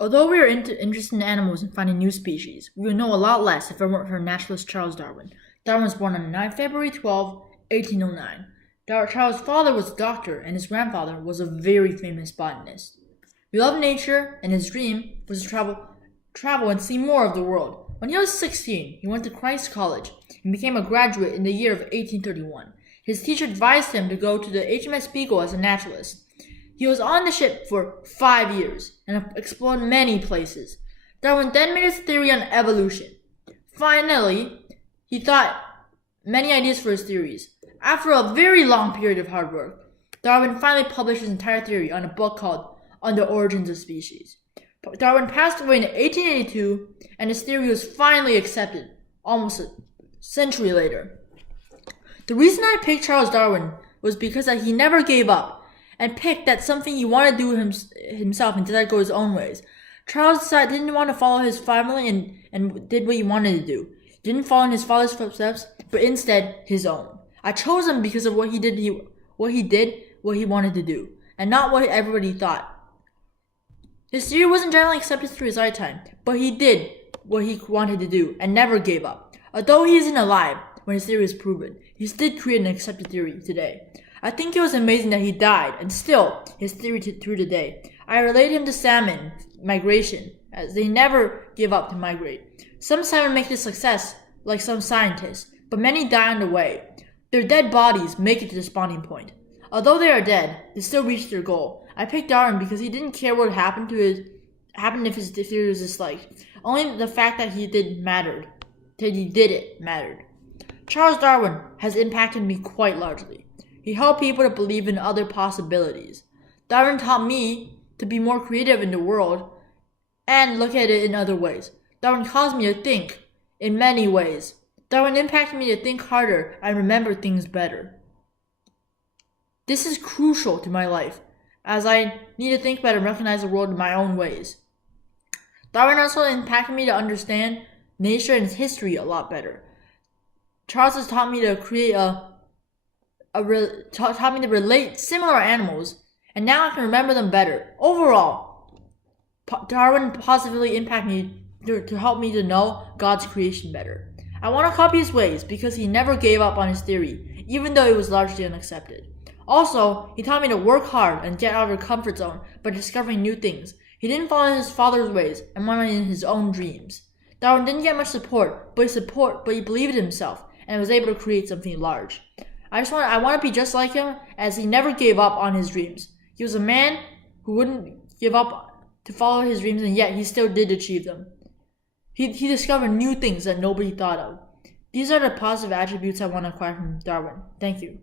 Although we are interested in animals and finding new species, we would know a lot less if it weren't for naturalist Charles Darwin. Darwin was born on February 12, 1809. Charles' father was a doctor, and his grandfather was a very famous botanist. He loved nature, and his dream was to travel and see more of the world. When he was 16, he went to Christ College and became a graduate in the year of 1831. His teacher advised him to go to the HMS Beagle as a naturalist. He was on the ship for 5 years and explored many places. Darwin then made his theory on evolution. Finally, he thought many ideas for his theories. After a very long period of hard work, Darwin finally published his entire theory on a book called On the Origins of Species. Darwin passed away in 1882, and his theory was finally accepted almost a century later. The reason I picked Charles Darwin was because that he never gave up and picked that something he wanted to do himself and decided to go his own ways. Charles didn't want to follow his family and did what he wanted to do. He didn't follow in his father's footsteps, but instead his own. I chose him because of what he did what he wanted to do, and not what everybody thought. His theory wasn't generally accepted through his lifetime, but he did what he wanted to do and never gave up. Although he isn't alive when his theory was proven, he did create an accepted theory today. I think it was amazing that he died, and still, his theory through today. I relate him to salmon migration, as they never give up to migrate. Some salmon make this success, like some scientists, but many die on the way. Their dead bodies make it to the spawning point. Although they are dead, they still reach their goal. I picked Darwin because he didn't care what happened if his theory was disliked. Only the fact that he did it mattered. Charles Darwin has impacted me quite largely. He helped people to believe in other possibilities. Darwin taught me to be more creative in the world and look at it in other ways. Darwin caused me to think in many ways. Darwin impacted me to think harder and remember things better. This is crucial to my life, as I need to think better and recognize the world in my own ways. Darwin also impacted me to understand nature and its history a lot better. Charles has taught me to taught me to relate similar animals, and now I can remember them better. Overall, Darwin positively impacted me to help me to know God's creation better. I want to copy his ways because he never gave up on his theory, even though it was largely unaccepted. Also, he taught me to work hard and get out of a comfort zone by discovering new things. He didn't follow his father's ways and went in his own dreams. Darwin didn't get much support, but he believed in himself and was able to create something large. I want to be just like him, as he never gave up on his dreams. He was a man who wouldn't give up to follow his dreams, and yet he still did achieve them. He discovered new things that nobody thought of. These are the positive attributes I want to acquire from Darwin. Thank you.